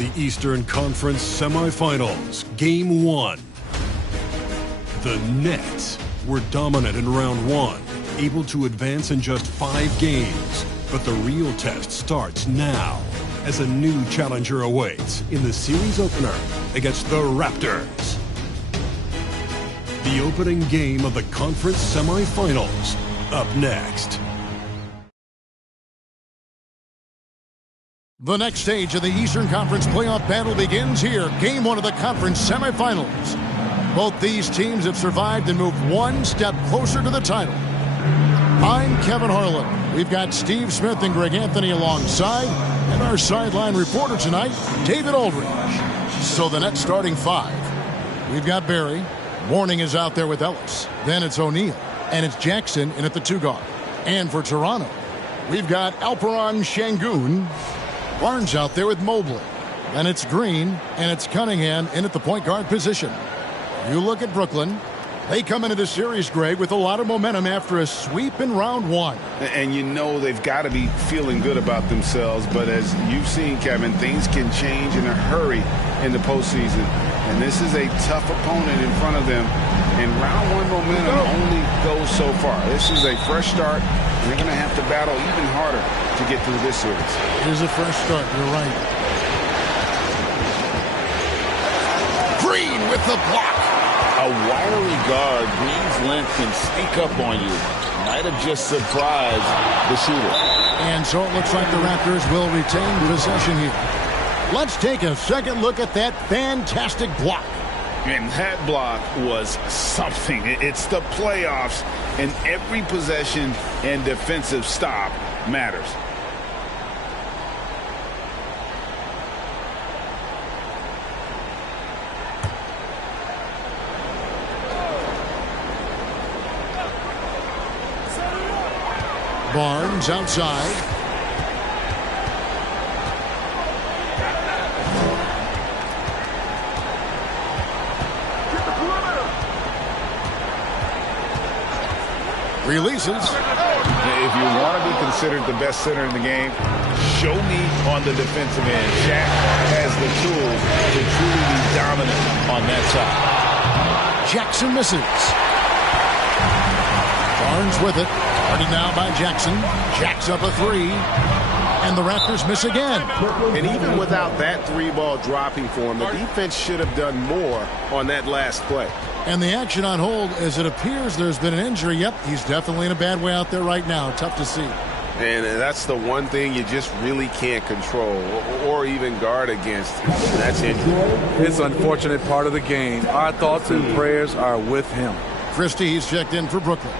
The Eastern Conference Semifinals, Game 1. The Nets were dominant in round 1, able to advance in just 5 games. But the real test starts now, as a new challenger awaits in the series opener against the Raptors. The opening game of the conference semifinals, up next. The next stage of the Eastern Conference playoff battle begins here. Game 1 of the conference semifinals. Both these teams have survived and moved one step closer to the title. I'm Kevin Harlan. We've got Steve Smith and Greg Anthony alongside, and our sideline reporter tonight, David Aldridge. So the Nets starting 5. We've got Barry. Warning is out there with Ellis. Then it's O'Neal. And it's Jackson in at the 2 guard. And for Toronto, we've got Alperen Sengun. Barnes out there with Mobley. Then it's Green, and it's Cunningham in at the point guard position. You look at Brooklyn. They come into this series, Greg, with a lot of momentum after a sweep in round 1. And you know they've got to be feeling good about themselves. But as you've seen, Kevin, things can change in a hurry in the postseason. And this is a tough opponent in front of them. And round 1 momentum only goes so far. This is a fresh start. And they're going to have to battle even harder to get through this series. Here's a fresh start. You're right. Green with the block. A wiry guard, Green's length can sneak up on you. Might have just surprised the shooter. And so it looks like the Raptors will retain possession here. Let's take a second look at that fantastic block. And that block was something. It's the playoffs, and every possession and defensive stop matters. Barnes outside. Releases. If you want to be considered the best center in the game, show me on the defensive end. Shaq has the tools to truly be dominant on that side. Jackson misses. Barnes with it. Starting now by Jackson. Jacks up a 3. And the Raptors miss again. And even without that 3-ball dropping for him, the defense should have done more on that last play. And the action on hold, as it appears there's been an injury. Yep, he's definitely in a bad way out there right now. Tough to see. And that's the one thing you just really can't control or even guard against. And that's injury. It's an unfortunate part of the game. Our thoughts and prayers are with him. Christie, he's checked in for Brooklyn.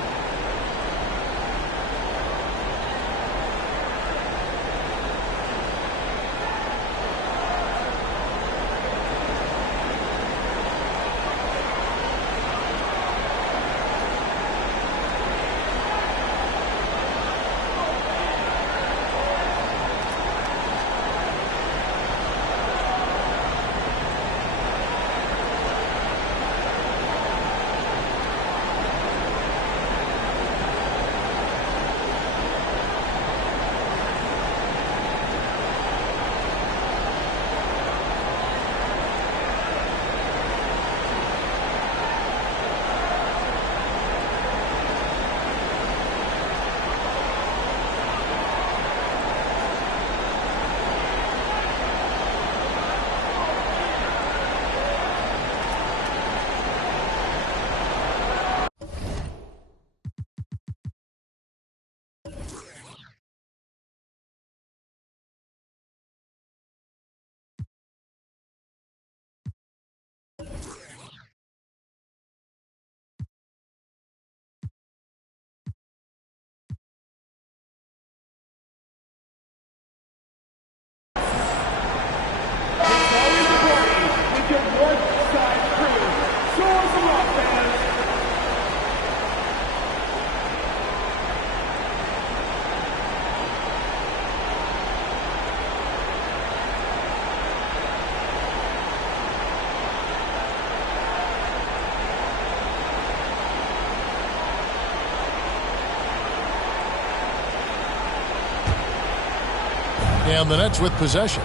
And the Nets with possession.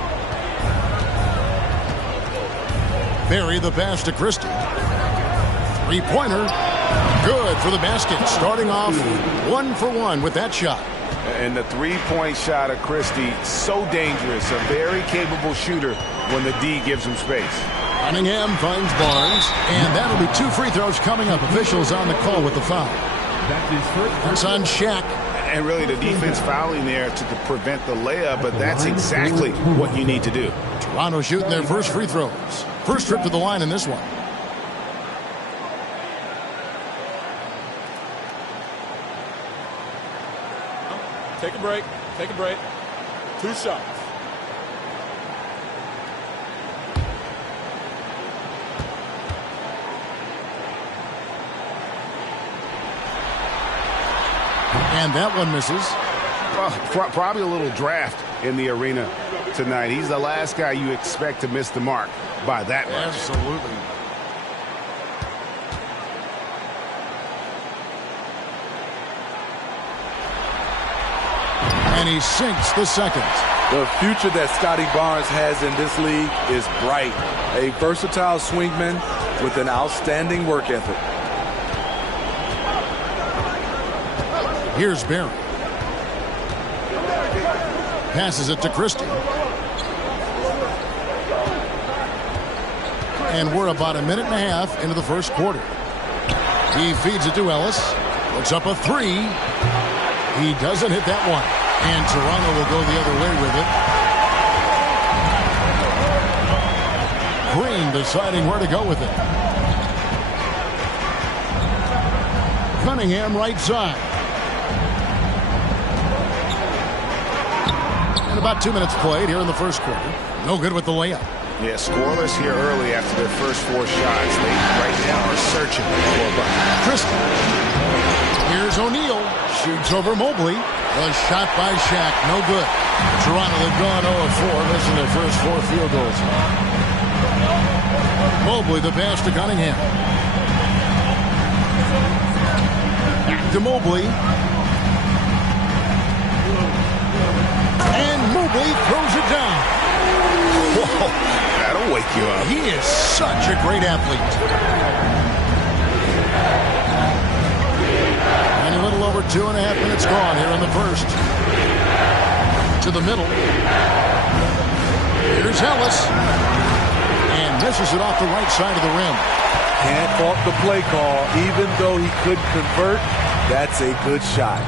Barry the pass to Christie. Three-pointer. Good for the basket. Starting off 1 for 1 with that shot. And the three-point shot of Christie, so dangerous. A very capable shooter when the D gives him space. Cunningham finds Barnes. And that'll be 2 free throws coming up. Officials on the call with the foul. That's on Shaq. And really the defense fouling there to prevent the layup, but that's exactly what you need to do. Toronto shooting their first free throws. First trip to the line in this one. Take a break. Take a break. 2 shots. And that one misses. Probably a little draft in the arena tonight. He's the last guy you expect to miss the mark by that much. Absolutely. And he sinks the second. The future that Scotty Barnes has in this league is bright. A versatile swingman with an outstanding work ethic. Here's Barry. Passes it to Christie. And we're about a minute and a half into the first quarter. He feeds it to Ellis. Puts up a 3. He doesn't hit that one. And Toronto will go the other way with it. Green deciding where to go with it. Cunningham right side. And about 2 minutes played here in the first quarter. No good with the layup. Yeah, scoreless here early after their first 4 shots. They right now are searching for a bucket. Christie. Here's O'Neal. Shoots over Mobley. A shot by Shaq. No good. Toronto have gone 0-4, missing their first 4 field goals. Mobley the pass to Cunningham. Back to Mobley. And Mobley throws it down. Whoa, that'll wake you up. He is such a great athlete. And a little over 2.5 minutes gone here in the first. To the middle. Here's Ellis. And misses it off the right side of the rim. Can't fault the play call. Even though he couldn't convert, that's a good shot.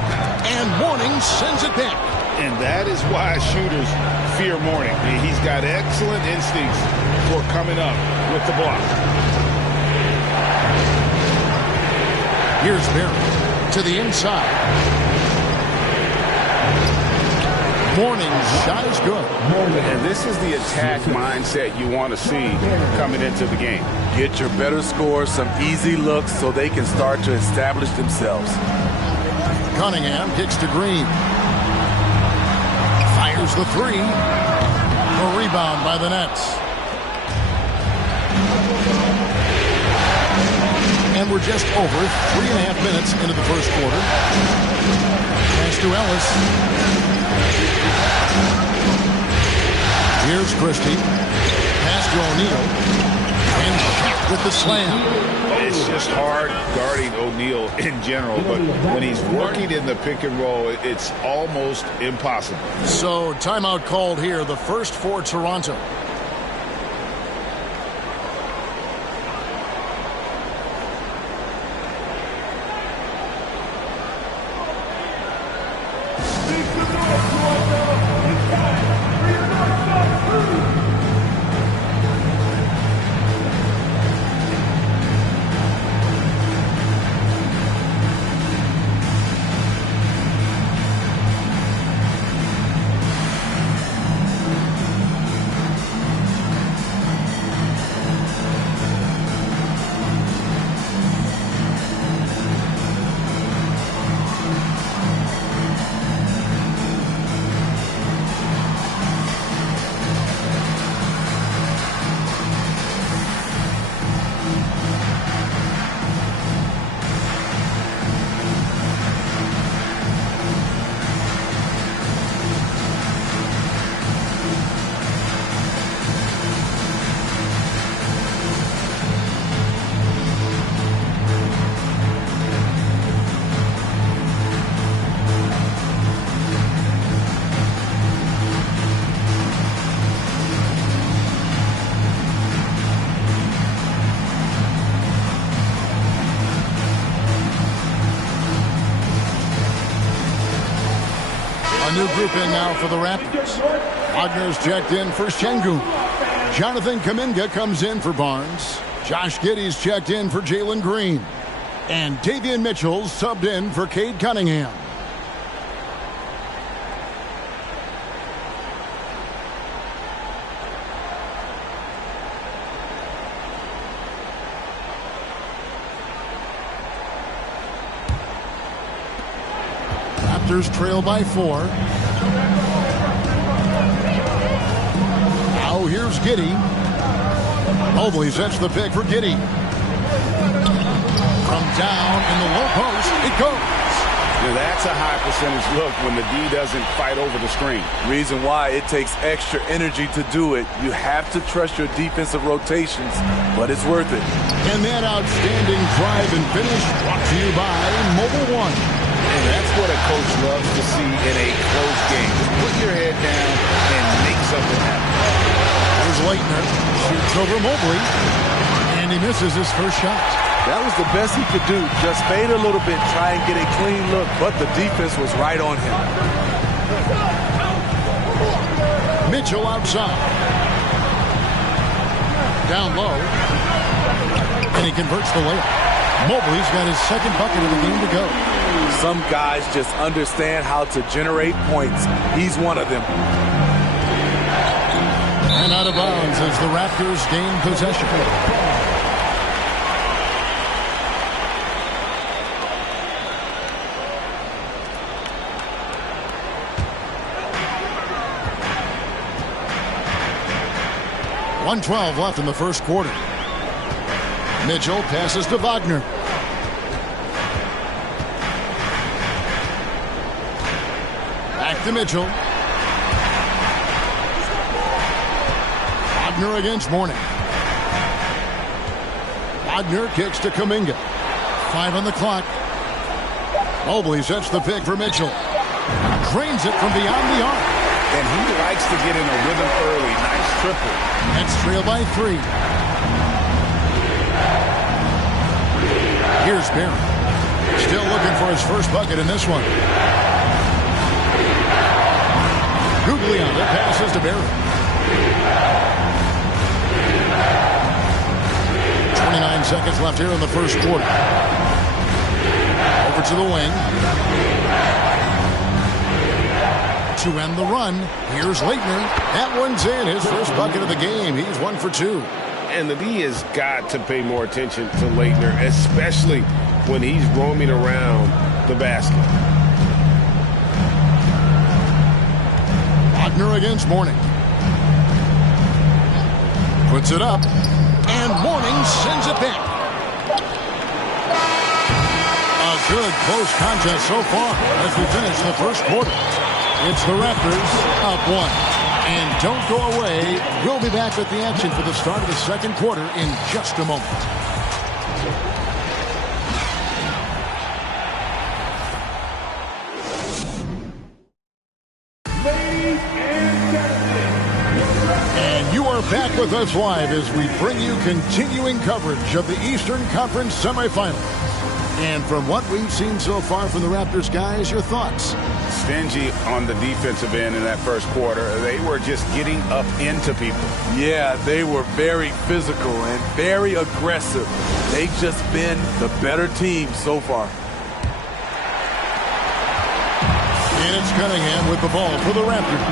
And Mourning sends it back. And that is why shooters fear Mourning. He's got excellent instincts for coming up with the block. Here's Barry to the inside. Mourning's shot is good. And this is the attack mindset you want to see coming into the game. Get your better scores some easy looks so they can start to establish themselves. Cunningham kicks to Green. Fires the 3. A rebound by the Nets. And we're just over 3.5 minutes into the first quarter. Pass to Ellis. Here's Christie. Pass to O'Neal. And Shaq with the slam. It's just hard guarding O'Neal in general, but when he's working in the pick and roll, it's almost impossible. So timeout called here, the first for Toronto. group in now for the Raptors. Wagner's checked in for Şengün. Jonathan Kuminga comes in for Barnes. Josh Giddey's checked in for Jalen Green. And Davion Mitchell's subbed in for Cade Cunningham. Raptors trail by 4. Now here's Giddey. Mobley sets the pick for Giddey. From down in the low post, it goes. Now that's a high percentage look when the D doesn't fight over the screen. Reason why it takes extra energy to do it. You have to trust your defensive rotations, but it's worth it. And that outstanding drive and finish brought to you by Mobile One. And that's what a coach loves to see in a close game. Just put your head down and make something happen. Here's Laettner. Shoots over Mobley. And he misses his first shot. That was the best he could do. Just fade a little bit, try and get a clean look, but the defense was right on him. Mitchell outside. Down low. And he converts the layup. Mobley's got his second bucket of the game to go. Some guys just understand how to generate points. He's one of them. And out of bounds as the Raptors gain possession. .112 left in the first quarter. Mitchell passes to Wagner. Back to Mitchell. Wagner against Mourning. Wagner kicks to Kuminga. 5 on the clock. Mobley sets the pick for Mitchell. Drains it from beyond the arc. And he likes to get in a rhythm early. Nice triple. Nets trail by 3. Here's Barry. Still looking for his first bucket in this one. Gugliotta passes to Barry. 29 seconds left here in the first quarter. Over to the wing. To end the run, here's Laettner. That one's in. His first bucket of the game. He's 1 for 2. And the D has got to pay more attention to Laettner, especially when he's roaming around the basket. Wagner against Mourning. Puts it up. And Mourning sends it back. A good close contest so far as we finish the first quarter. It's the Raptors up 1. And don't go away. We'll be back with the action for the start of the second quarter in just a moment. And you are back with us live as we bring you continuing coverage of the Eastern Conference semifinals. And from what we've seen so far from the Raptors, guys, your thoughts? Stingy on the defensive end in that first quarter. They were just getting up into people. Yeah, they were very physical and very aggressive. They've just been the better team so far. And it's Cunningham with the ball for the Raptors.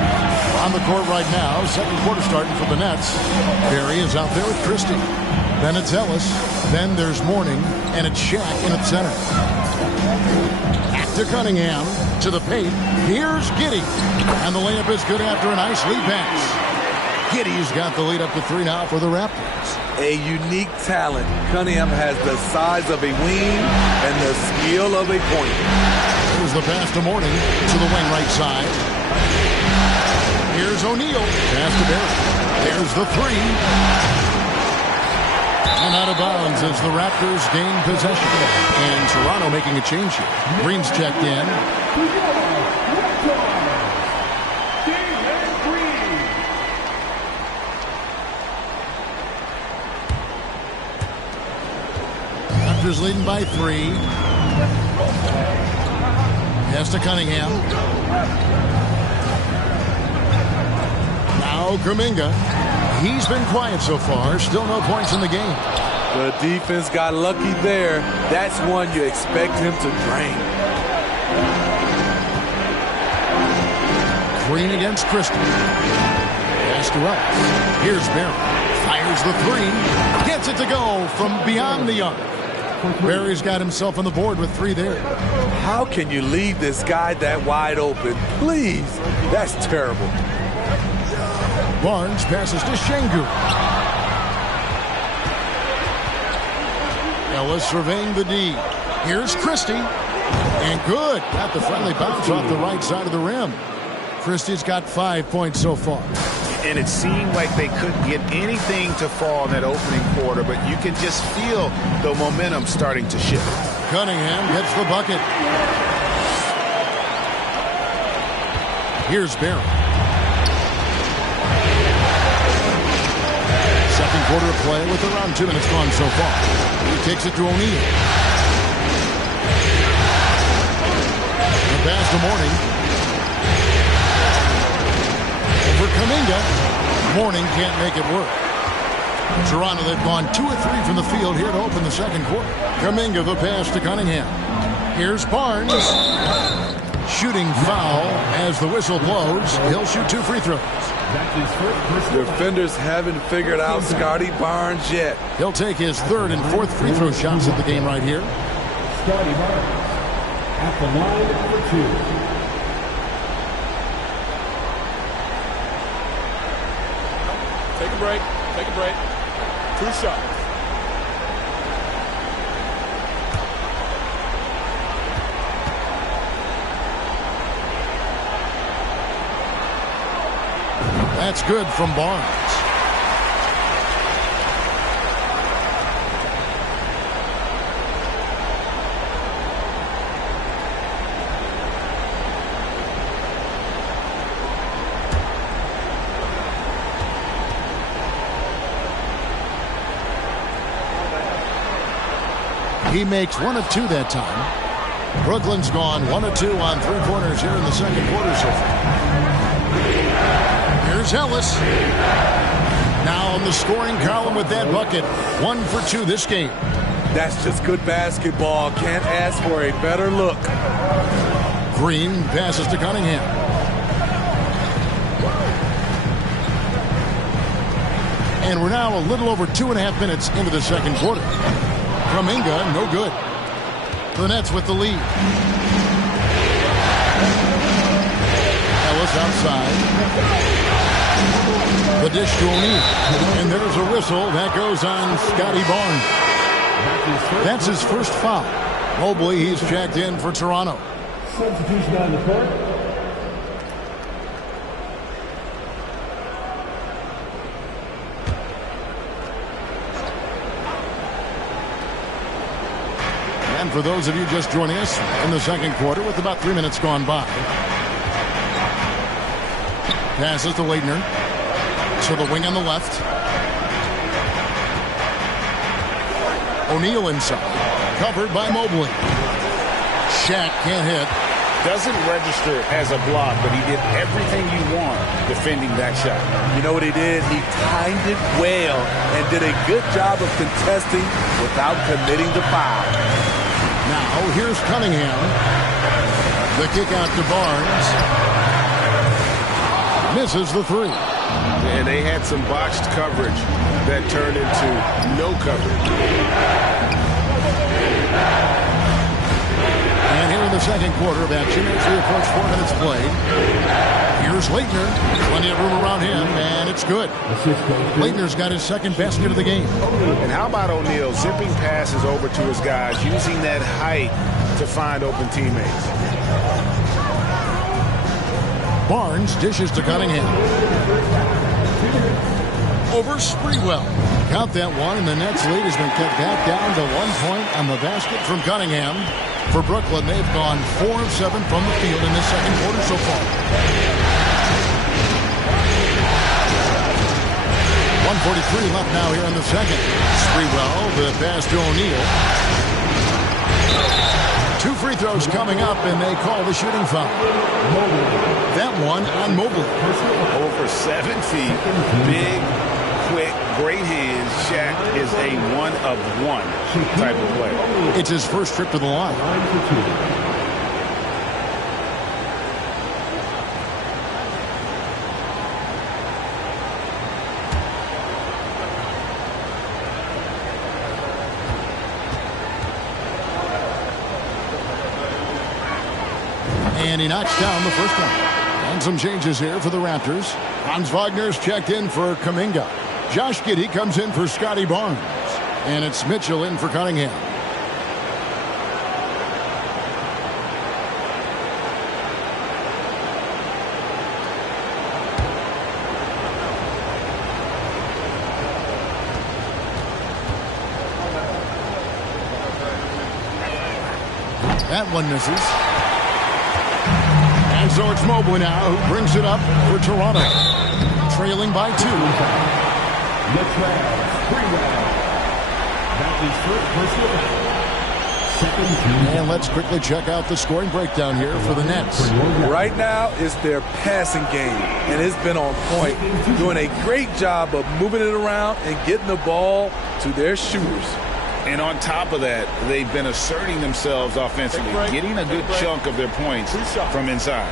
On the court right now, second quarter starting for the Nets. Barry is out there with Christie. Then it's Ellis. Then there's Mourning. And it's Shaq in at center. Back to Cunningham. To the paint. Here's Giddey. And the layup is good after a nice lead pass. Giddey's got the lead up to 3 now for the Raptors. A unique talent. Cunningham has the size of a wing and the skill of a point. Here's the pass to Mourning. To the wing right side. Here's O'Neal. Pass to Barry. There's the 3. And out of bounds as the Raptors gain possession. And Toronto making a change here. Green's checked in. Raptors leading by 3. Pass to Cunningham. Now Kuminga. He's been quiet so far. Still no points in the game. The defense got lucky there. That's one you expect him to drain. Green against Christie. Pass to Ellis. Here's Barry. Fires the three. Gets it to go from beyond the arc. Barry's got himself on the board with 3 there. How can you leave this guy that wide open? Please. That's terrible. Barnes passes to Şengün. Ellis surveying the D. Here's Christie. And good. Got the friendly bounce off the right side of the rim. Christie's got 5 points so far. And it seemed like they couldn't get anything to fall in that opening quarter, but you can just feel the momentum starting to shift. Cunningham gets the bucket. Here's Barry. Second quarter of play with around 2 minutes gone so far. He takes it to O'Neal. The pass to Mourning. For Kuminga, Mourning can't make it work. Toronto, they've gone 2 of 3 from the field here to open the second quarter. Kuminga, the pass to Cunningham. Here's Barnes. Shooting foul as the whistle blows. He'll shoot 2 free throws. Defenders haven't figured out Scotty Barnes yet. He'll take his 3rd and 4th free throw shots of the game right here. Scotty Barnes at the line for 2. Take a break. Take a break. 2 shots. That's good from Barnes. He makes 1 of 2 that time. Brooklyn's gone 1 of 2 on 3-pointers here in the second quarter so far. Here's Ellis. Now on the scoring column with that bucket. 1 for 2 this game. That's just good basketball. Can't ask for a better look. Green passes to Cunningham. And we're now a little over 2.5 minutes into the second quarter. Kuminga, no good. The Nets with the lead. Ellis outside. The dish to O'Neal. And there's a whistle. That goes on Scotty Barnes. That's his first foul. Mobley, he's checked in for Toronto. Substitution on the court. And for those of you just joining us in the second quarter with about 3 minutes gone by. Passes to Leitner. To the wing on the left. O'Neal inside. Covered by Mobley. Shaq can't hit. Doesn't register as a block, but he did everything you want defending that shot. You know what he did? He timed it well and did a good job of contesting without committing the foul. Now here's Cunningham. The kick out to Barnes. Misses the 3. And they had some botched coverage that turned into no coverage. And here in the second quarter of action, as we approach 4 minutes played, here's Leitner. Plenty of room around him, and it's good. Leitner's got his second basket of the game. And how about O'Neal zipping passes over to his guys, using that height to find open teammates? Barnes dishes to Cunningham. Over Sprewell. Count that one, and the Nets lead has been cut back down to 1 point on the basket from Cunningham. For Brooklyn, they've gone 4 of 7 from the field in this second quarter so far. 1:43 left now here in the second. Sprewell, the pass to O'Neal. 2 free throws coming up, and they call the shooting foul. That one on Mobley. Over 7 feet, big, quick, great hands. Shaq is a one-of-one type of player. It's his first trip to the line. And he knocks down the first one. And some changes here for the Raptors. Franz Wagner's checked in for Kuminga. Josh Giddey comes in for Scotty Barnes. And it's Mitchell in for Cunningham. That one misses. And so it's Mobley now who brings it up for Toronto. Trailing by 2. And let's quickly check out the scoring breakdown here for the Nets. Right now, it's their passing game, and it's been on point. Doing a great job of moving it around and getting the ball to their shooters. And on top of that, they've been asserting themselves offensively, getting a good chunk of their points from inside.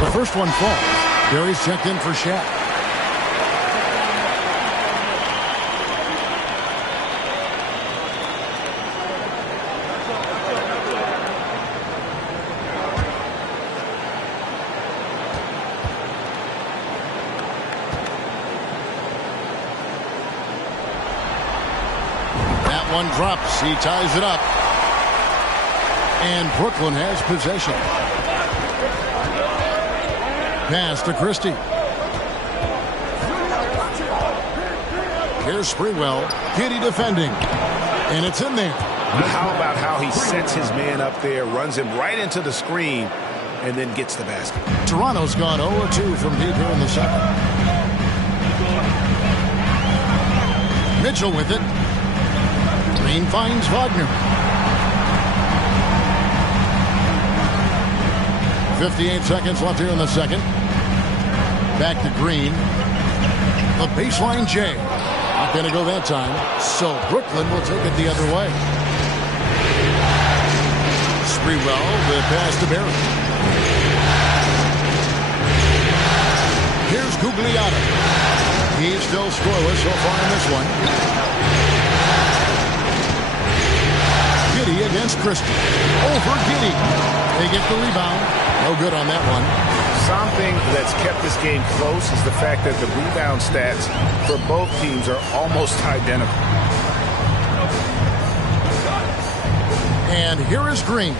The first one falls. Barry's checked in for Shaq. That one drops. He ties it up. And Brooklyn has possession. Pass to Christie. Here's Sprewell. Giddey defending. And it's in there. How about how he sets his man up there, runs him right into the screen, and then gets the basket. Toronto's gone 0-2 from deep here in the second. Mitchell with it. Green finds Wagner. 58 seconds left here in the second. Back to Green. The baseline J. Not going to go that time. So Brooklyn will take it the other way. Sprewell, the pass to Barry. Here's Gugliotta. He's still scoreless so far in this one. Giddey against Christie. Over Giddey. They get the rebound. No good on that one. Something that's kept this game close is the fact that the rebound stats for both teams are almost identical. And here is Green.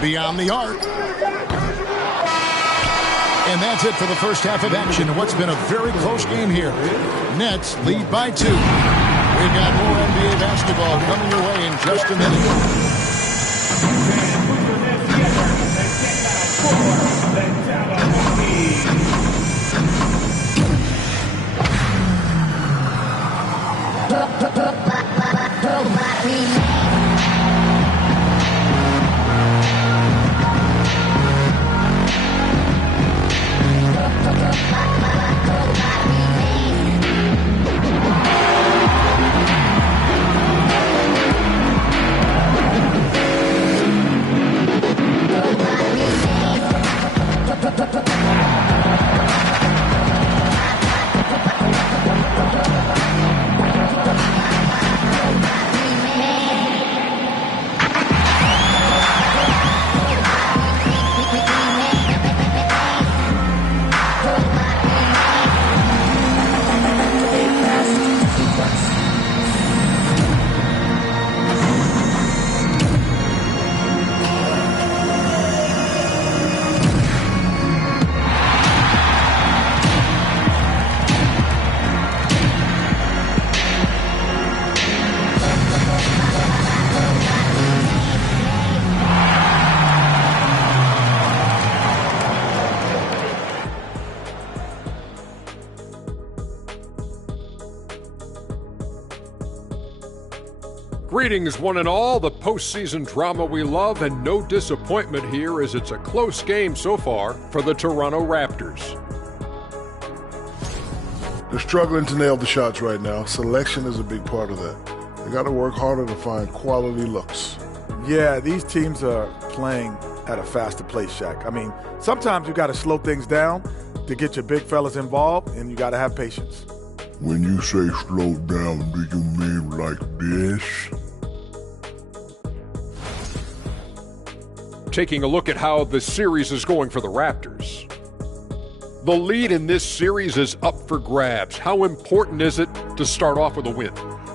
Beyond the arc. And that's it for the first half of action in what's been a very close game here. Nets lead by 2. We've got more NBA basketball coming your way in just a minute. Greetings, one and all. The postseason drama we love, and no disappointment here as it's a close game so far for the Toronto Raptors. They're struggling to nail the shots right now. Selection is a big part of that. They got to work harder to find quality looks. Yeah, these teams are playing at a faster pace, Shaq. I mean, sometimes you got to slow things down to get your big fellas involved, and you got to have patience. When you say slow down, do you mean like this? Taking a look at how the series is going for the Raptors. The lead in this series is up for grabs. How important is it to start off with a win?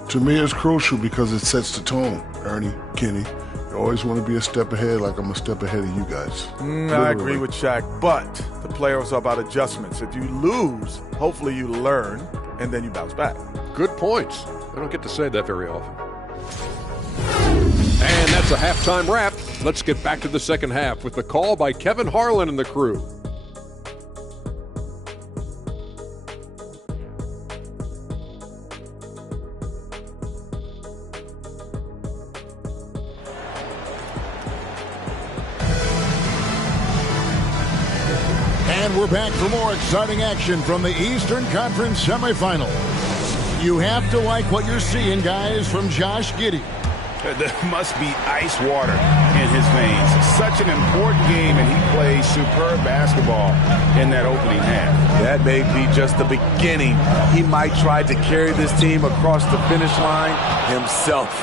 To me, it's crucial because it sets the tone. Ernie, Kenny, you always want to be a step ahead, like I'm a step ahead of you guys. I agree with Shaq, but the playoffs are about adjustments. If you lose, hopefully you learn, and then you bounce back. Good points. I don't get to say that very often. And that's a halftime wrap. Let's get back to the second half with the call by Kevin Harlan and the crew. And we're back for more exciting action from the Eastern Conference semifinals. You have to like what you're seeing, guys, from Josh Giddey. There must be ice water in his veins. Such an important game, and he plays superb basketball in that opening half. That may be just the beginning. He might try to carry this team across the finish line himself.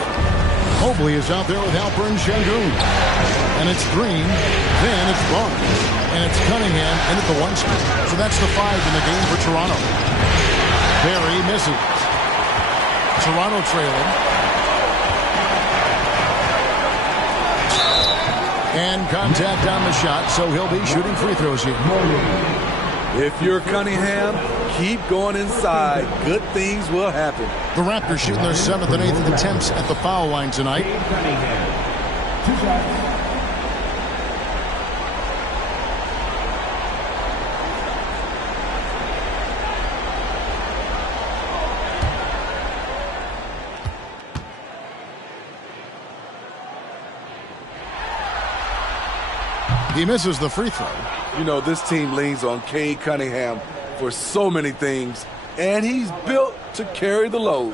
Mobley is out there with Alperen Sengun. And it's Green, then it's Barnes, and it's Cunningham in at the 1 spot. So that's the 5 in the game for Toronto. Barry misses. Toronto trailing. And contact on the shot, so he'll be shooting free throws here. If you're Cunningham, keep going inside. Good things will happen. The Raptors shooting their 7th and 8th attempts at the foul line tonight. He misses the free throw. You know, this team leans on Cade Cunningham for so many things, and he's built to carry the load.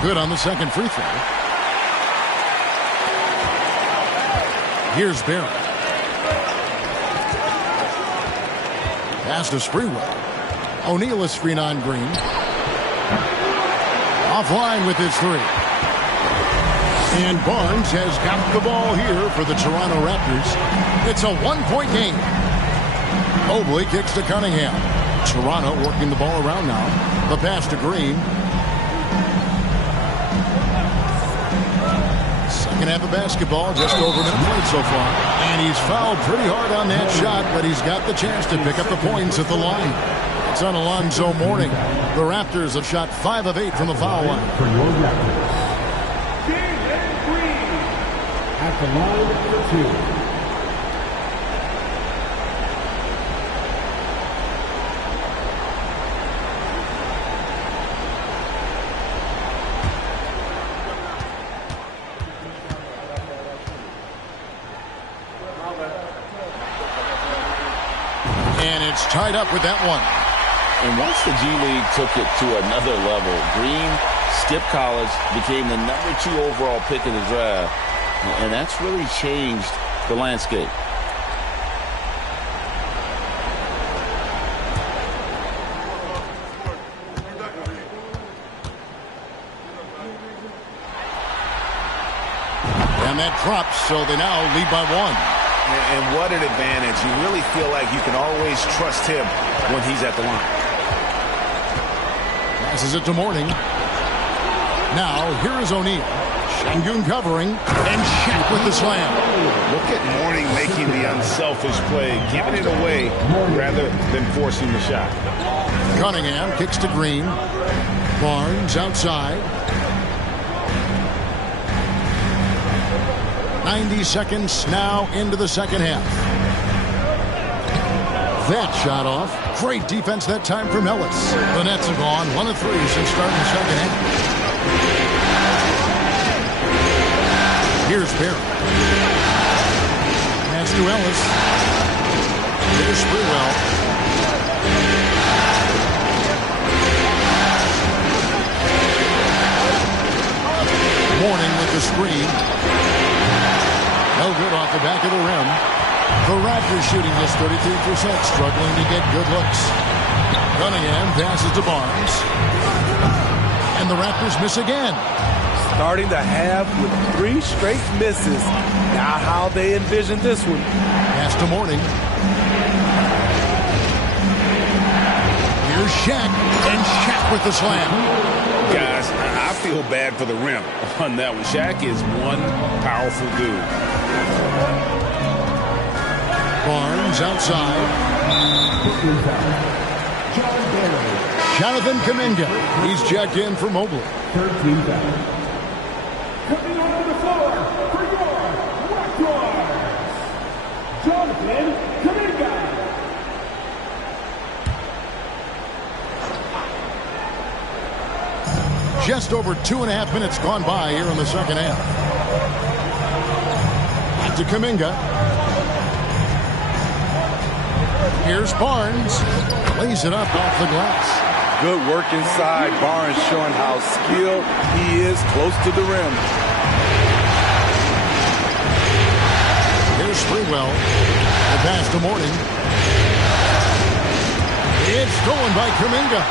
Good on the second free throw. Here's Barrett. Pass to Sprewell. O'Neal is screen on Green. Offline with his 3. And Barnes has got the ball here for the Toronto Raptors. It's a 1-point game. Mobley kicks to Cunningham. Toronto working the ball around now. The pass to Green. Second half of basketball, just over a minute played so far. And he's fouled pretty hard on that shot, but he's got the chance to pick up the points at the line. It's on Alonzo Mourning. The Raptors have shot 5 of 8 from the foul line. At the line for 2. Tied up with that one. And once the G League took it to another level, Green skipped college, became the number 2 overall pick in the draft, and that's really changed the landscape. And that drops, so they now lead by 1. And what an advantage. You really feel like you can always trust him when he's at the line. Passes it to Mourning. Now, here is O'Neal. Sengun covering, and Shaq with the slam. Look at Mourning making the unselfish play, giving it away rather than forcing the shot. Cunningham kicks to Green. Barnes outside. 90 seconds now into the second half. That shot off. Great defense that time from Ellis. The Nets have gone 1 of 3 since starting the second half. Here's Barry. Pass to Ellis. Here's Sprewell. Mourning with the screen. No good off the back of the rim. The Raptors shooting this 33%, struggling to get good looks. Cunningham passes to Barnes. And the Raptors miss again. Starting the half with 3 straight misses. Now how they envision this one. Pass to Mourning. Here's Shaq. And Shaq with the slam. Guys, I feel bad for the rim on that one. Shaq is one powerful dude. Barnes outside. Jonathan Kuminga. He's checked in for Mobley. 13 fouls. Coming onto the floor for your Raptors, Jonathan Kuminga. Just over 2.5 minutes gone by here in the second half. Back to Kuminga. Here's Barnes. Lays it up off the glass. Good work inside. Barnes showing how skilled he is close to the rim. Here's Sprewell. The pass to Mourning. It's stolen by Kuminga.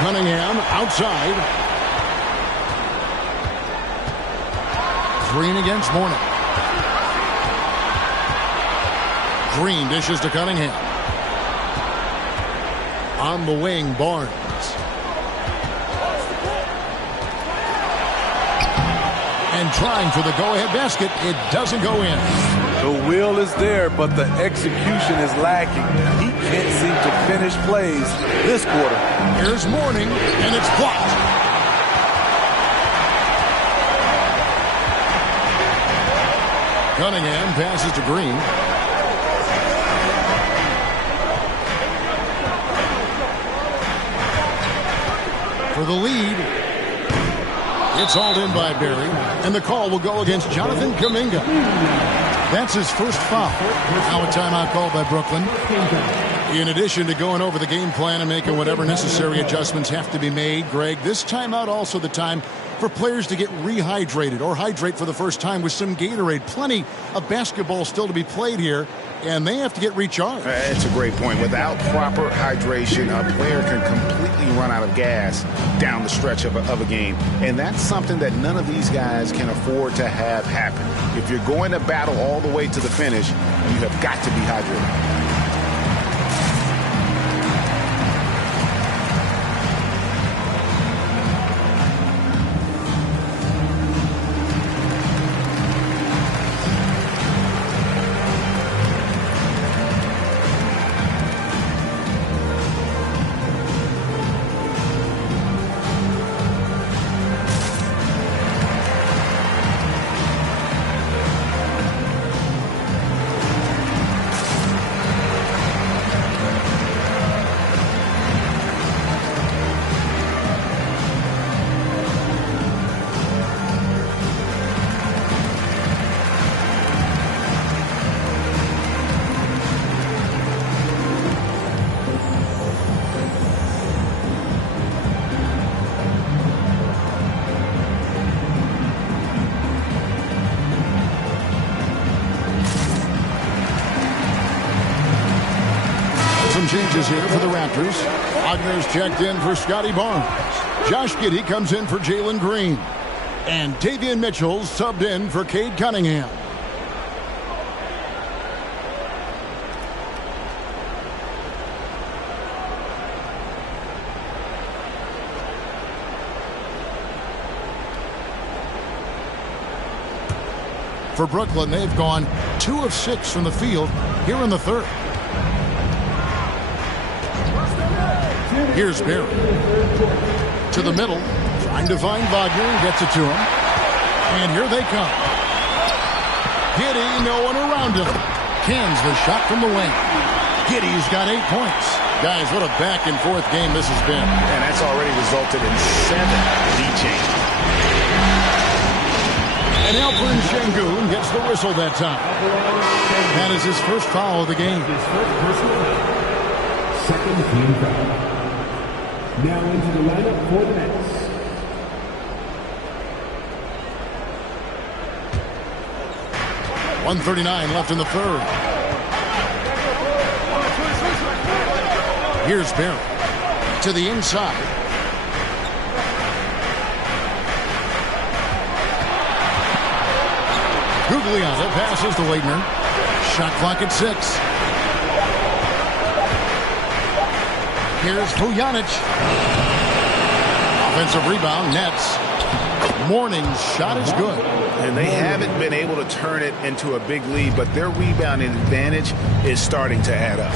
Cunningham outside. Green against Mourning. Green dishes to Cunningham. On the wing, Barnes. And trying for the go-ahead basket. It doesn't go in. The will is there, but the execution is lacking. He can't seem to finish plays this quarter. Here's Mourning, and it's blocked. Cunningham passes to Green. For the lead. It's hauled in by Barry, and the call will go against Jonathan Kuminga. That's his first foul. Now a timeout called by Brooklyn. In addition to going over the game plan and making whatever necessary adjustments have to be made, Greg, this timeout also the time for players to get rehydrated or hydrate for the first time with some Gatorade. Plenty of basketball still to be played here, and they have to get recharged. That's a great point. Without proper hydration, a player can completely run out of gas down the stretch of a game. And that's something that none of these guys can afford to have happen. If you're going to battle all the way to the finish, you have got to be hydrated. Changes here for the Raptors. Wagner's checked in for Scotty Barnes. Josh Giddey comes in for Jalen Green. And Davion Mitchell subbed in for Cade Cunningham. For Brooklyn, they've gone 2 of 6 from the field here in the third. Here's Barry. To the middle. Trying to find Wagner and gets it to him. And here they come. Giddey, no one around him. Cans the shot from the wing. Giddey's got 8 points. Guys, what a back-and-forth game this has been. And that's already resulted in 7 lead changes. And Alperen Sengun gets the whistle that time. That is his first foul of the game. Second team foul. Now into the lineup for the Nets. .139 left in the third. Here's Barry to the inside. Gugliotta passes to Leitner. Shot clock at 6. Here's Vujanic. Offensive rebound, Nets. Mourning's shot is good. And they haven't been able to turn it into a big lead, but their rebounding advantage is starting to add up.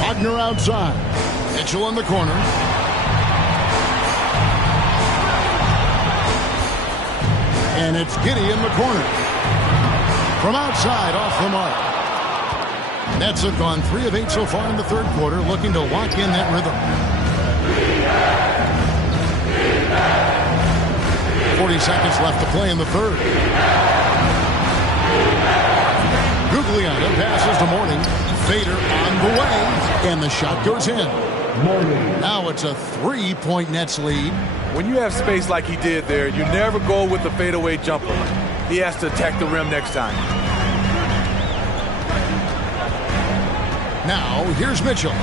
Wagner outside. Mitchell in the corner. And it's Giddey in the corner. From outside, off the mark. Nets have gone 3 of 8 so far in the third quarter, looking to lock in that rhythm. 40 seconds left to play in the third. Gugliotta passes to Mourning. Vader on the way, and the shot goes in. Now it's a 3-point Nets lead. When you have space like he did there, you never go with the fadeaway jumper. He has to attack the rim next time. Now, here's Mitchell.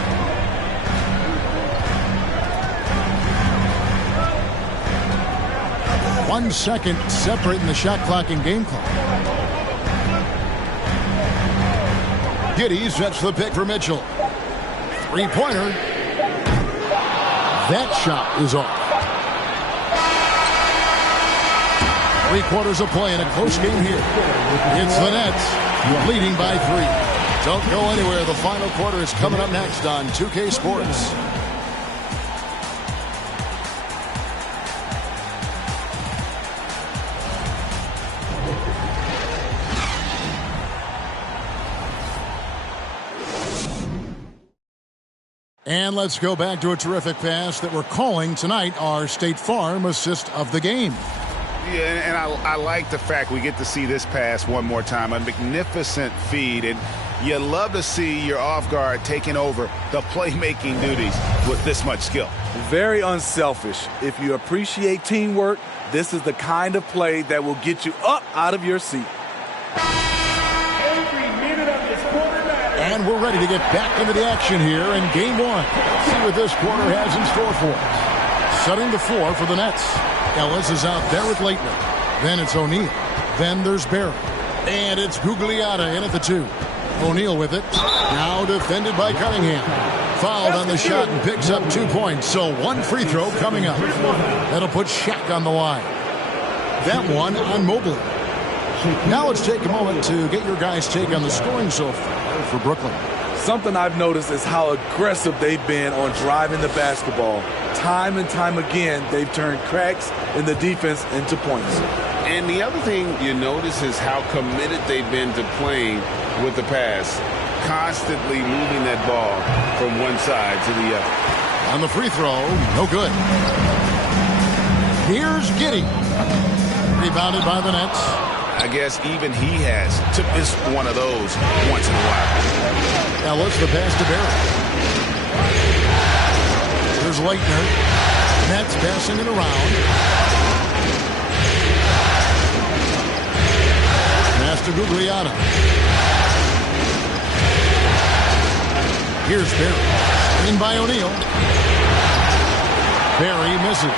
One second separating the shot clock and game clock. Giddey sets the pick for Mitchell. Three-pointer. That shot is off. 3 quarters of play in a close game here. It's the Nets leading by 3. Don't go anywhere. The final quarter is coming up next on 2K Sports. And let's go back to a terrific pass that we're calling tonight our State Farm assist of the game. Yeah, and I like the fact we get to see this pass one more time. A magnificent feed, and you love to see your off guard taking over the playmaking duties with this much skill. Very unselfish. If you appreciate teamwork, this is the kind of play that will get you up out of your seat. And we're ready to get back into the action here in game 1. Let's see what this quarter has in store for us. Setting the floor for the Nets. Ellis is out there with Leitner. Then it's O'Neal. Then there's Barry. And it's Gugliotta in at the 2. O'Neal with it. Now defended by Cunningham. Fouled on the shot and picks up 2 points. So 1 free throw coming up. That'll put Shaq on the line. That one on Mobley. Now let's take a moment to get your guys' take on the scoring so far for Brooklyn. Something I've noticed is how aggressive they've been on driving the basketball. Time and time again, they've turned cracks in the defense into points. And the other thing you notice is how committed they've been to playing with the pass. Constantly moving that ball from one side to the other. On the free throw, no good. Here's Giddey. Rebounded by the Nets. I guess even he has to miss one of those once in a while. Ellis, the pass to Barry. Here's Leitner. Nets passing it around. Pass to Gugliotta. Here's Barry. Screen by O'Neal. Barry misses.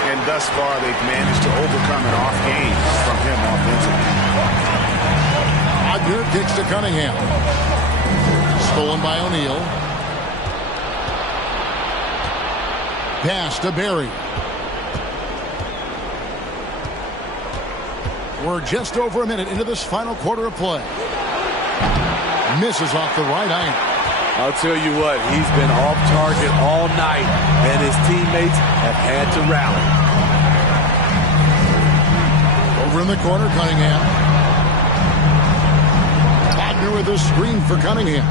And thus far, they've managed to overcome an off game from him offensively. Wagner kicks to Cunningham. Stolen by O'Neal. Pass to Barry. We're just over a minute into this final quarter of play. Misses off the right iron. I'll tell you what, he's been off target all night, and his teammates have had to rally. the corner, Cunningham. Wagner with a screen for Cunningham.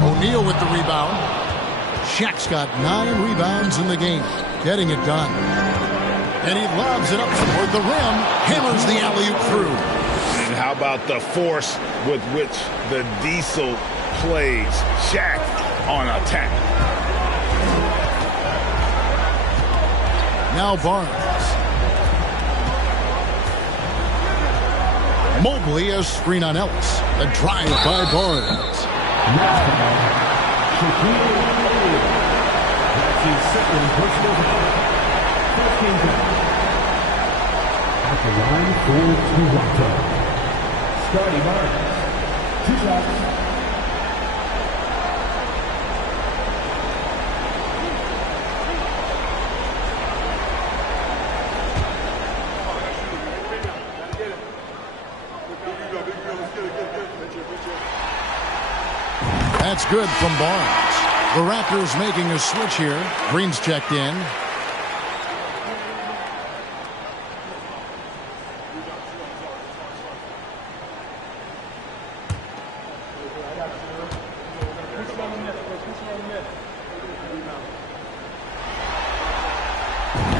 O'Neal with the rebound. Shaq's got 9 rebounds in the game, getting it done. And he lobs it up toward the rim, hammers the alley-oop through. And how about the force with which the Diesel plays? Shaq on attack. Now Barnes. Mobley a screen on Ellis. A drive by Barnes. At the line for Toronto. Scotty Barnes. 2 shots. That's good from Barnes. The Raptors making a switch here. Green's checked in.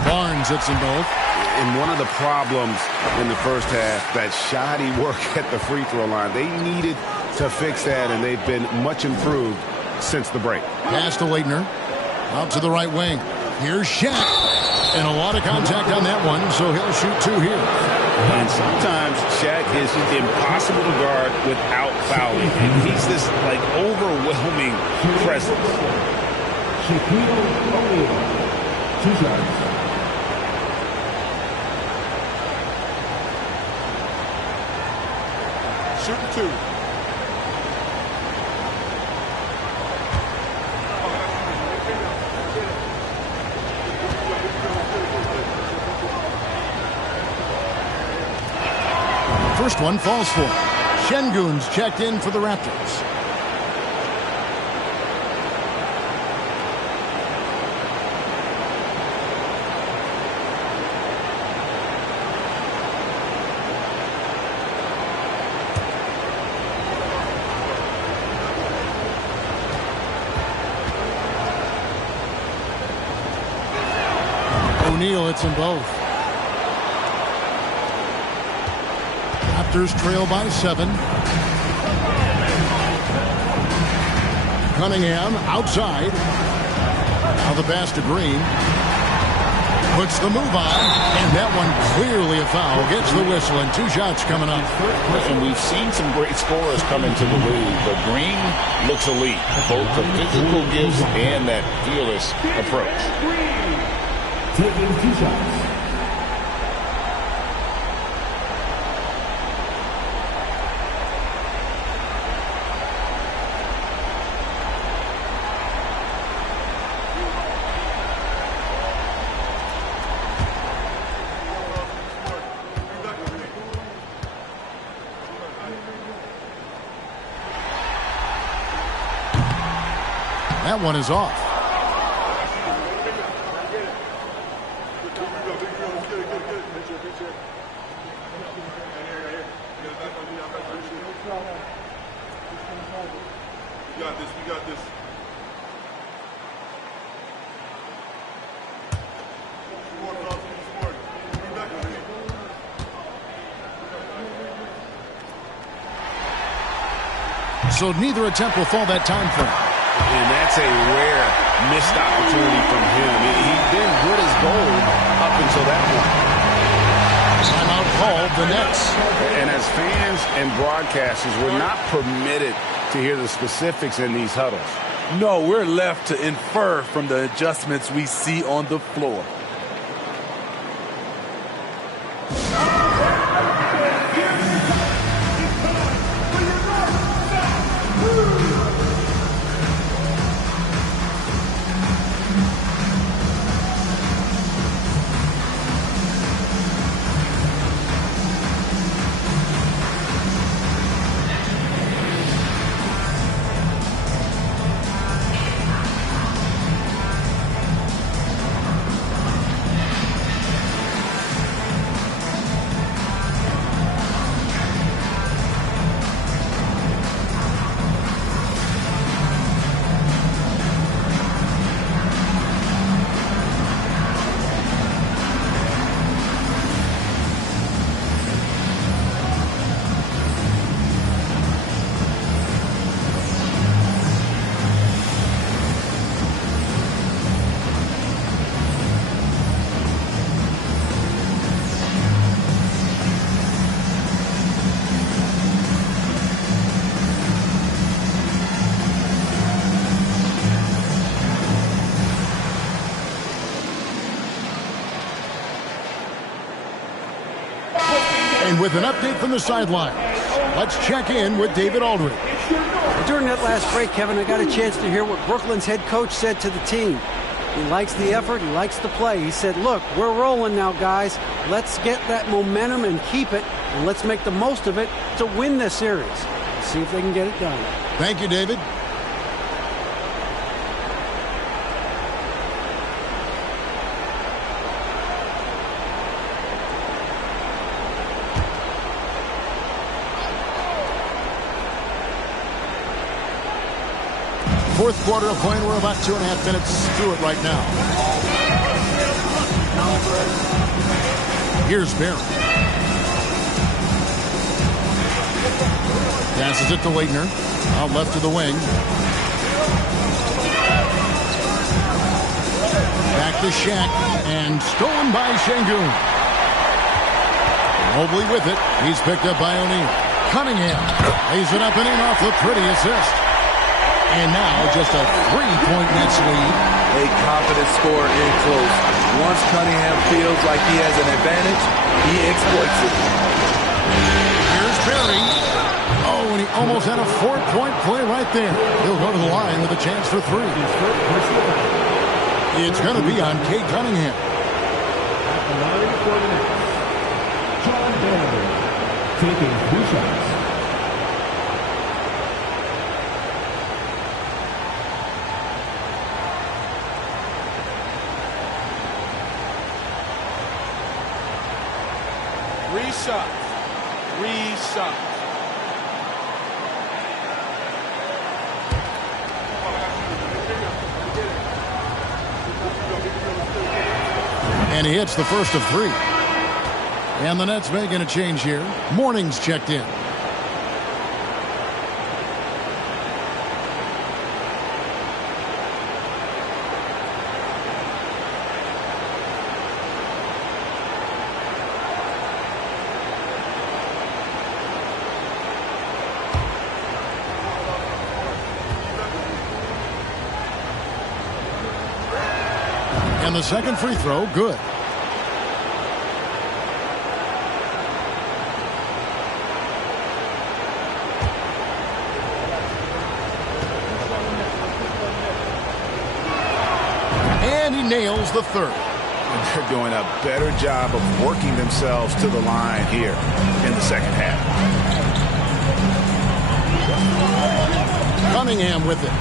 Barnes hits them both. And one of the problems in the first half, that shoddy work at the free throw line. They needed to fix that, and they've been much improved since the break. Pass to Leitner. Out to the right wing. Here's Shaq. And a lot of contact on that one, so he'll shoot 2 here. And sometimes Shaq is impossible to guard without fouling. And he's this, like, overwhelming presence. Shaquille O'Neal. 2 shots. Shooting 2. First one falls for him. Şengün's checked in for the Raptors. O'Neal hits them both. Raptors trail by 7. Cunningham outside. Now the pass to Green. Puts the move on. And that one clearly a foul. Gets the whistle and 2 shots coming up. And we've seen some great scorers come into the league, but Green looks elite. Both the physical gifts and that fearless approach. Taking 2 shots. That one is off. We got this. So neither attempt will fall that time frame. And that's a rare missed opportunity from him. He'd been good as gold up until that point. Timeout called the Nets. And as fans and broadcasters, we're not permitted to hear the specifics in these huddles. No, we're left to infer from the adjustments we see on the floor. And with an update from the sidelines, let's check in with David Aldridge. During that last break, Kevin, I got a chance to hear what Brooklyn's head coach said to the team. He likes the effort. He likes the play. He said, look, we're rolling now, guys. Let's get that momentum and keep it, and let's make the most of it to win this series. Let's see if they can get it done. Thank you, David. Fourth quarter of play, and we're about 2.5 minutes through it right now. Here's Barry. Passes it to Wagner. Out left to the wing. Back to Shaq, and stolen by Şengün. Mobley with it. He's picked up by O'Neal. Cunningham lays it up and in off the pretty assist. And now just a 3-point Nets lead. A confident score in close. Once Cunningham feels like he has an advantage, he exploits it. Here's Barry. Oh, and he almost had a 4-point play right there. He'll go to the line with a chance for 3. It's going to be on Cade Cunningham. At the line for the Nets, John Barry taking 3 shots. Three shots. And he hits the first of 3. And the Nets making a change here. Morning's checked in. And the second free throw, good. And he nails the third. And they're doing a better job of working themselves to the line here in the second half. Cunningham with it.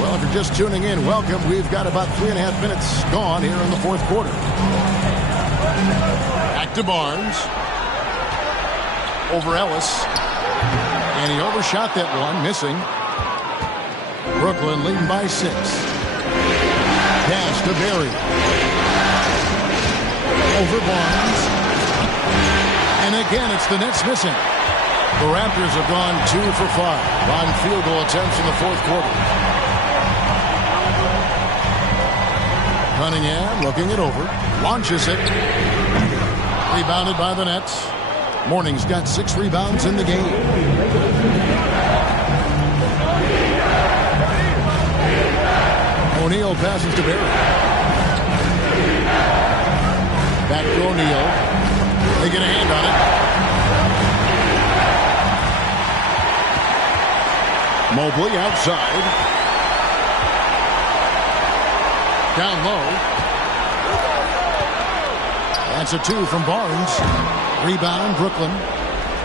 Well, if you're just tuning in, welcome. We've got about 3.5 minutes gone here in the fourth quarter. Back to Barnes. Over Ellis. And he overshot that one, missing. Brooklyn leading by 6. Pass to Barry. Over Barnes. And again, it's the Nets missing. The Raptors have gone 2 for 5 on field goal attempts in the fourth quarter. Cunningham looking it over. Launches it. Rebounded by the Nets. Morning's got 6 rebounds in the game. O'Neal passes to Barry. Back to O'Neal. They get a hand on it. Mobley outside. Down low. That's a 2 from Barnes. Rebound, Brooklyn.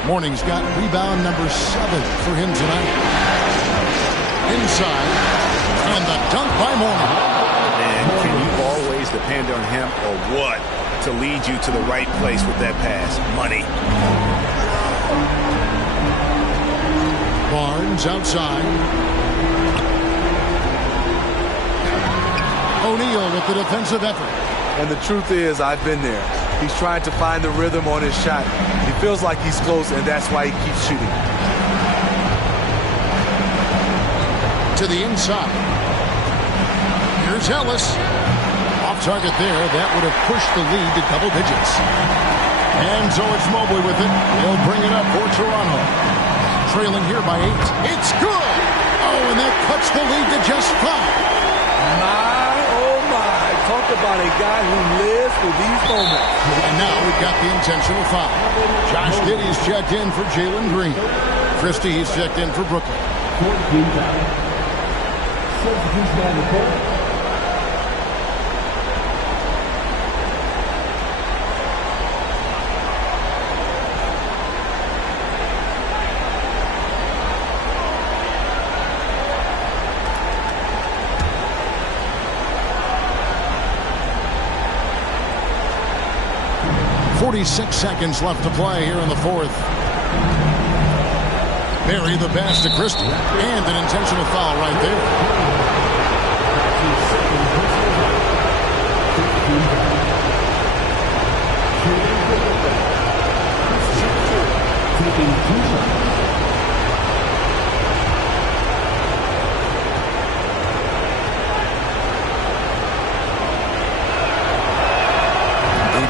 Morning's got rebound number 7 for him tonight. Inside. And the dunk by Morning. And can you always depend on him or what to lead you to the right place with that pass? Money. Barnes outside. O'Neal with the defensive effort. And the truth is, I've been there. He's trying to find the rhythm on his shot. He feels like he's close, and that's why he keeps shooting. To the inside. Here's Ellis. Off target there. That would have pushed the lead to double digits. And so it's Mobley with it. He'll bring it up for Toronto. Trailing here by 8. It's good. Oh, and that cuts the lead to just 5. My, oh my. Talk about a guy who lives for these moments. And now we've got the intentional foul. Josh Giddey's checked in for Jalen Green. Christie's checked in for Brooklyn. Substitution on the court. .46 seconds left to play here in the fourth. Barry the pass to Christie. And an intentional foul right there.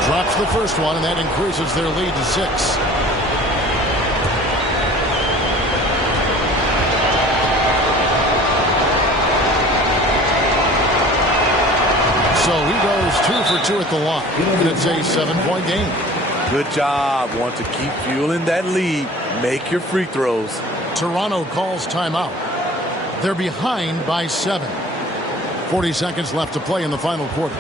Drops the first one, and that increases their lead to 6. So he goes 2 for 2 at the line, and it's a 7-point game. Good job. Want to keep fueling that lead. Make your free throws. Toronto calls timeout. They're behind by 7. 40 seconds left to play in the final quarter.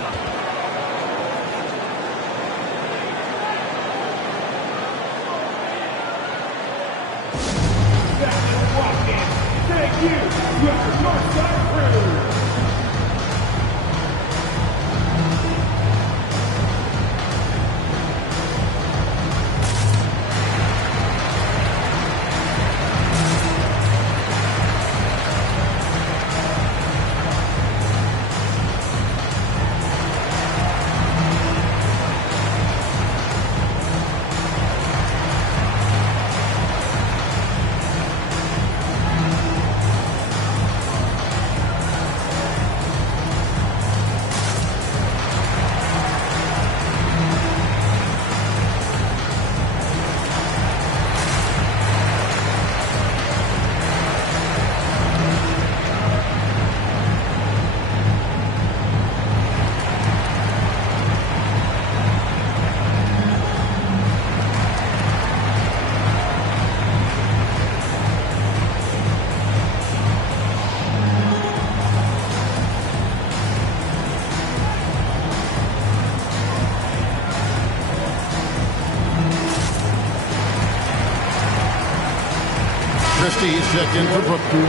Christie's checked in for Brooklyn.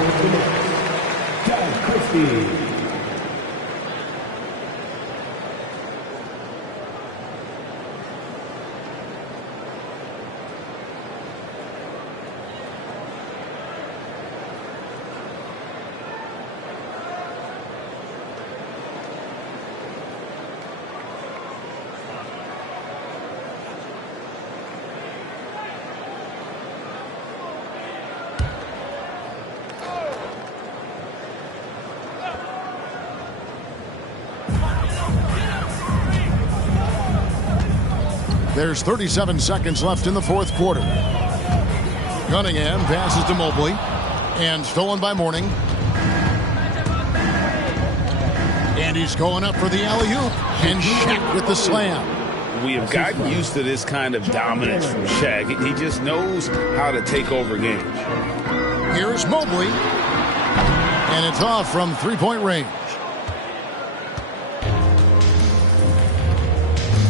Josh Christie. There's 37 seconds left in the fourth quarter. Cunningham passes to Mobley. And stolen by Mourning. And he's going up for the alley-oop. And Shaq with the slam. We have gotten used to this kind of dominance from Shaq. He just knows how to take over games. Here's Mobley. And it's off from three-point range.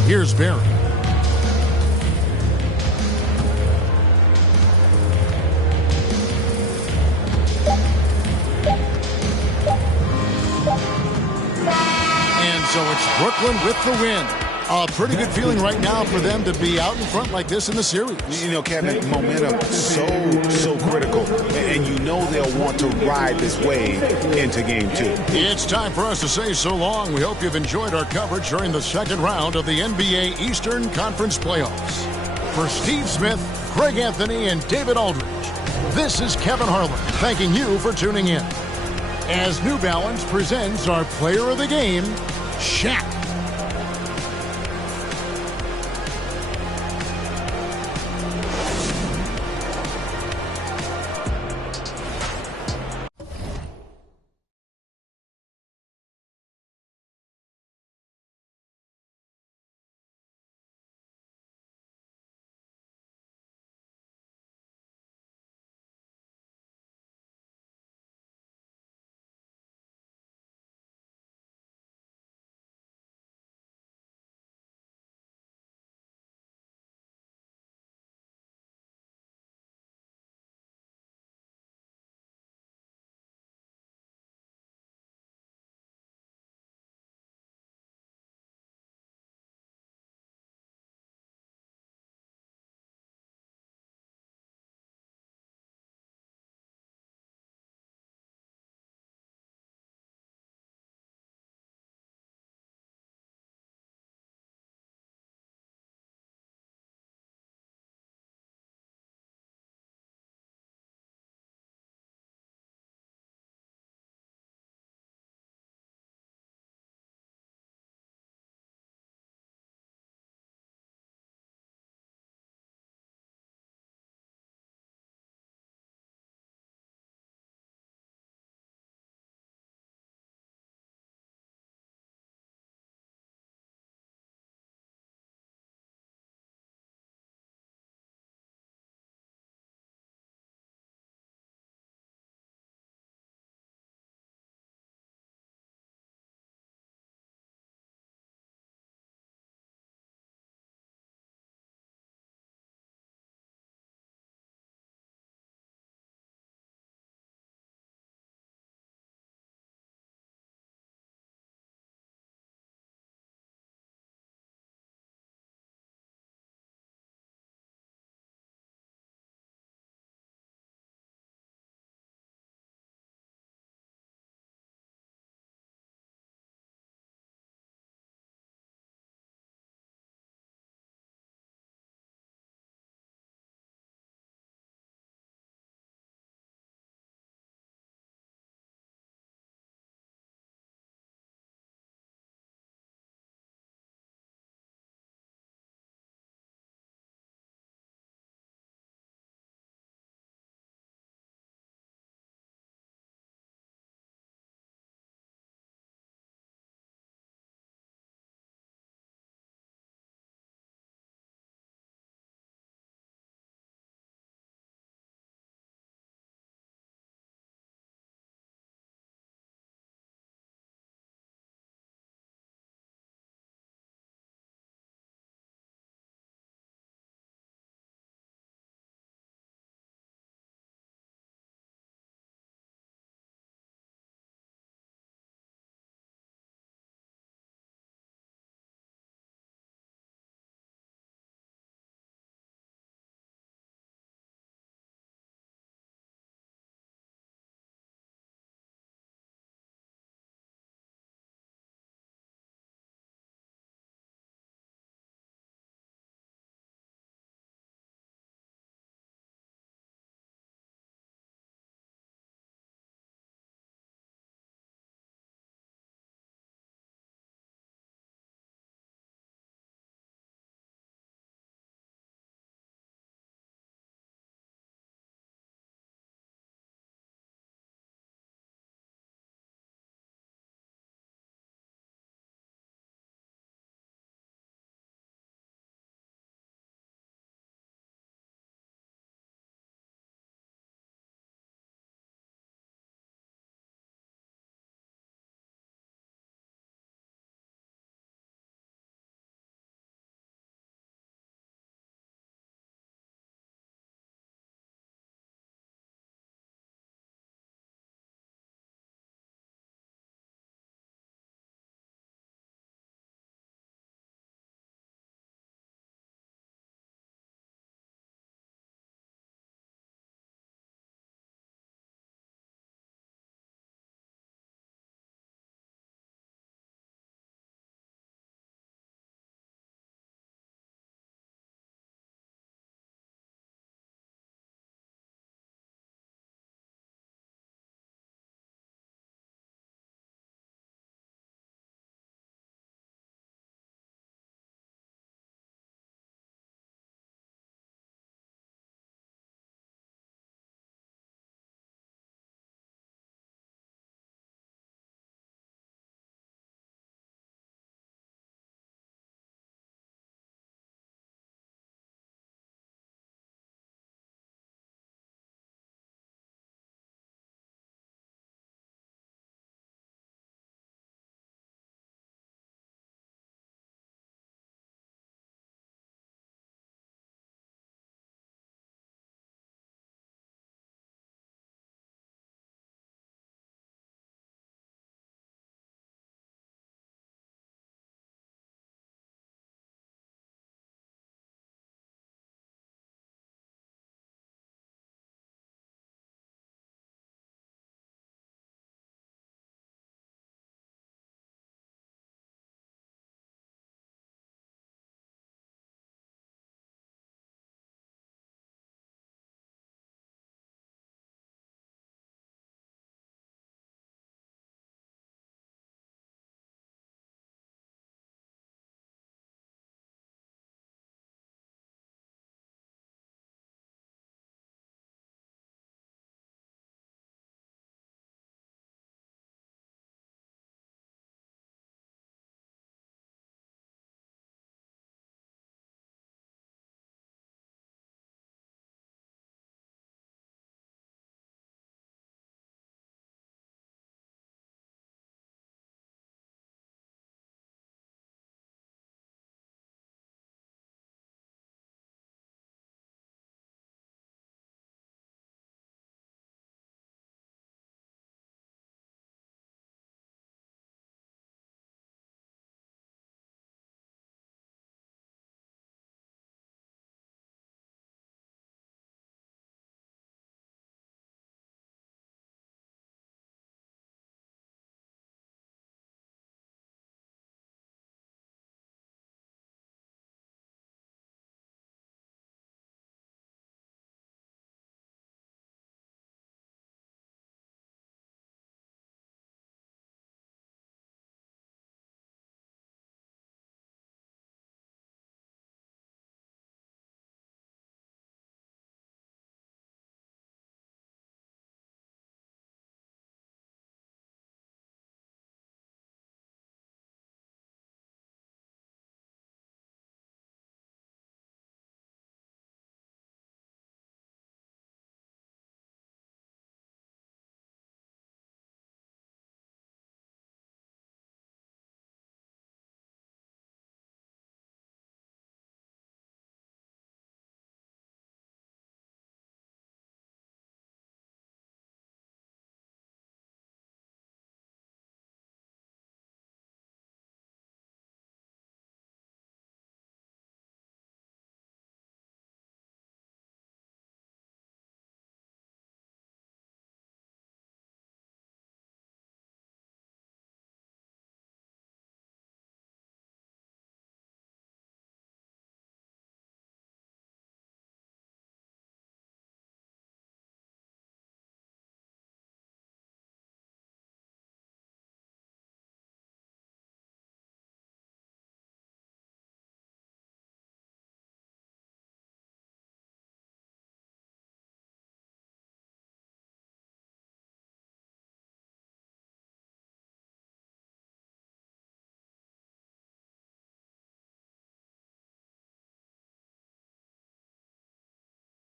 Here's Barry. So it's Brooklyn with the win. A pretty good feeling right now for them to be out in front like this in the series. You know, Kevin, momentum so critical. And you know they'll want to ride this wave into game 2. It's time for us to say so long. We hope you've enjoyed our coverage during the second round of the NBA Eastern Conference Playoffs. For Steve Smith, Craig Anthony, and David Aldridge, this is Kevin Harlan thanking you for tuning in. As New Balance presents our player of the game, Shaq.